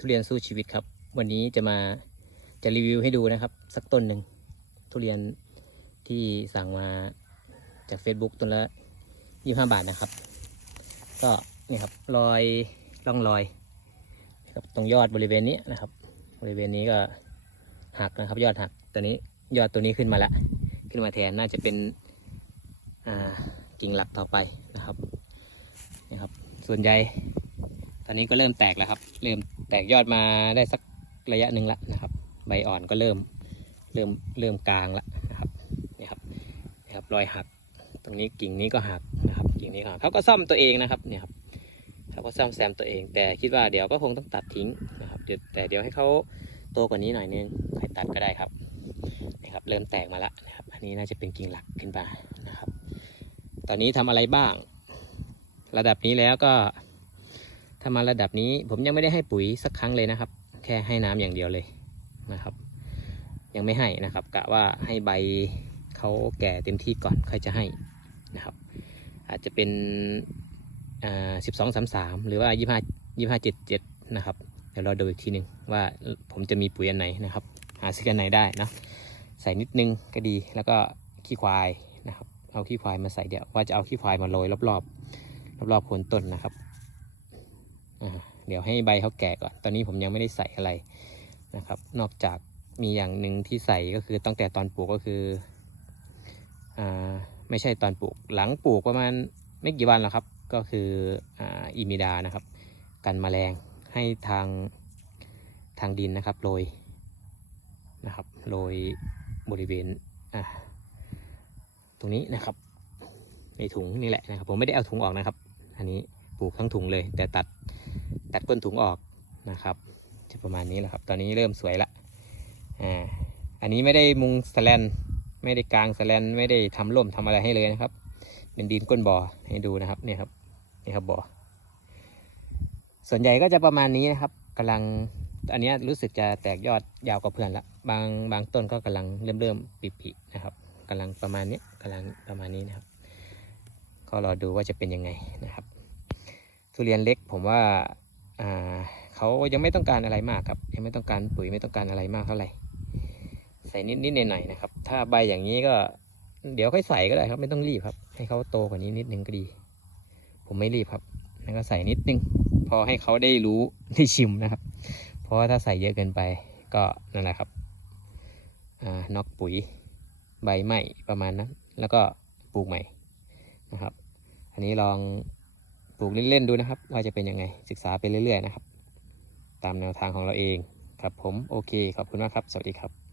ทุเรียนสู้ชีวิตครับ วันนี้จะมาจะรีวิวให้ดูนะครับ สักต้นหนึ่งทุเรียนที่สั่งมาจาก Facebook ต้นละ25บาทนะครับ ก็นี่ครับรอยร่องรอยครับตรงยอดบริเวณนี้นะครับ บริเวณนี้ก็หักนะครับ ยอดหักตัวนี้ยอดตัวนี้ขึ้นมาแล้วขึ้นมาแทนน่าจะเป็นกิ่งหลักต่อไปนะครับนี่ครับส่วนใหญ่ตอนนี้ก็เริ่มแตกแล้วครับ เริ่ม แตกยอดมาได้สักระยะหนึ่งแล้วนะครับ ใบอ่อนก็เริ่มเริ่มเริ่มกลางแล้วนะครับนี่ครับนี่ครับรอยหัก ตรงนี้กิ่งนี้ก็หักนะครับกิ่งนี้ก็หักเขาก็ซ่อมตัวเองนะครับเนี่ยครับเขาก็ซ่อมแซมตัวเอง แต่คิดว่าเดี๋ยวก็คงต้องตัดทิ้งนะครับเดี๋ยวแต่เดี๋ยวให้เขาโตกว่านี้หน่อยนึงค่อยตัดก็ได้ครับนี่ครับเริ่มแตกมาแล้วนะครับอันนี้น่าจะเป็นกิ่งหลักขึ้นมานะครับ ตอนนี้ทำอะไรบ้าง ระดับนี้แล้วก็ามาระดับนี้ผมยังไม่ได้ให้ปุ๋ยสักครั้งเลยนะครับ แค่ให้น้ำอย่างเดียวเลยนะครับ ยังไม่ให้นะครับกะว่าให้ใบเขาแก่เต็มที่ก่อนค่อยจะให้นะครับ อาจจะเป็นสิบสองสามสามหรือว่ายี่ห้ายี่ห้าเจ็ดเจ็ดนะครับ เดี๋ยวรอดูอีกทีหนึ่งว่าผมจะมีปุ๋ยอันไหนนะครับ หาซื้ออันไหนได้นะใส่นิดนึงก็ดีแล้วก็ขี้ควายนะครับ เอาขี้ควายมาใส่เดี๋ยวว่าจะเอาขี้ควายมาโรยรอบๆรอบๆโคนต้นนะครับ เดี๋ยวให้ใบเขาแก่ก่อน ตอนนี้ผมยังไม่ได้ใส่อะไรนะครับ นอกจากมีอย่างหนึ่งที่ใส่ก็คือตั้งแต่ตอนปลูกก็คืออ่าไม่ใช่ตอนปลูก หลังปลูกประมาณไม่กี่วันหรอกครับ ก็คืออ่าอิมิดานะครับ กันแมลงให้ทางทางดินนะครับโรยนะครับโรยบริเวณอ่าตรงนี้นะครับ ในถุงนี่แหละนะครับ ผมไม่ได้เอาถุงออกนะครับ อันนี้ปลูกทั้งถุงเลย แต่ตัด ตัดก้นถุงออกนะครับ จะประมาณนี้แหละครับ ตอนนี้เริ่มสวยละอ่าอันนี้ไม่ได้มุงสแลนไม่ได้กางสแลนไม่ได้ทำร่มทำอะไรให้เลยนะครับ เป็นดินก้นบ่อให้ดูนะครับเนี่ยครับนี่ครับบ่อส่วนใหญ่ก็จะประมาณนี้นะครับกำลังอันนี้รู้สึกจะแตกยอดยาวกว่าเพื่อนละบางบางต้นก็กำลังเริ่มเริ่มปิปินะครับกำลังประมาณนี้กำลังประมาณนี้นะครับ ก็รอดูว่าจะเป็นยังไงนะครับ ทุเรียนเล็กผมว่าอ่าเขายังไม่ต้องการอะไรมากครับ ยังไม่ต้องการปุ๋ยไม่ต้องการอะไรมากเท่าไหร่ใส่นิดนิดหน่อยหน่อยๆนะครับ ถ้าใบอย่างนี้ก็ เดี๋ยวค่อยใส่ก็ได้ครับ ไม่ต้องรีบครับ ให้เขาโตกว่านี้นิดนึงก็ดี ผมไม่รีบครับแล้วก็ใส่นิดนึง พอให้เขาได้รู้ได้ชิมนะครับ เพราะว่าถ้าใส่เยอะเกินไปก็นั่นแหละครับอ่านอกปุ๋ยใบไหม้ประมาณนั้น แล้วก็ปลูกใหม่นะครับ อันนี้ลอง ปลูกเล่นๆดูนะครับ ว่าจะเป็นยังไงศึกษาไปเรื่อยๆนะครับ ตามแนวทางของเราเองครับผมโอเคขอบคุณมากครับ สวัสดีครับ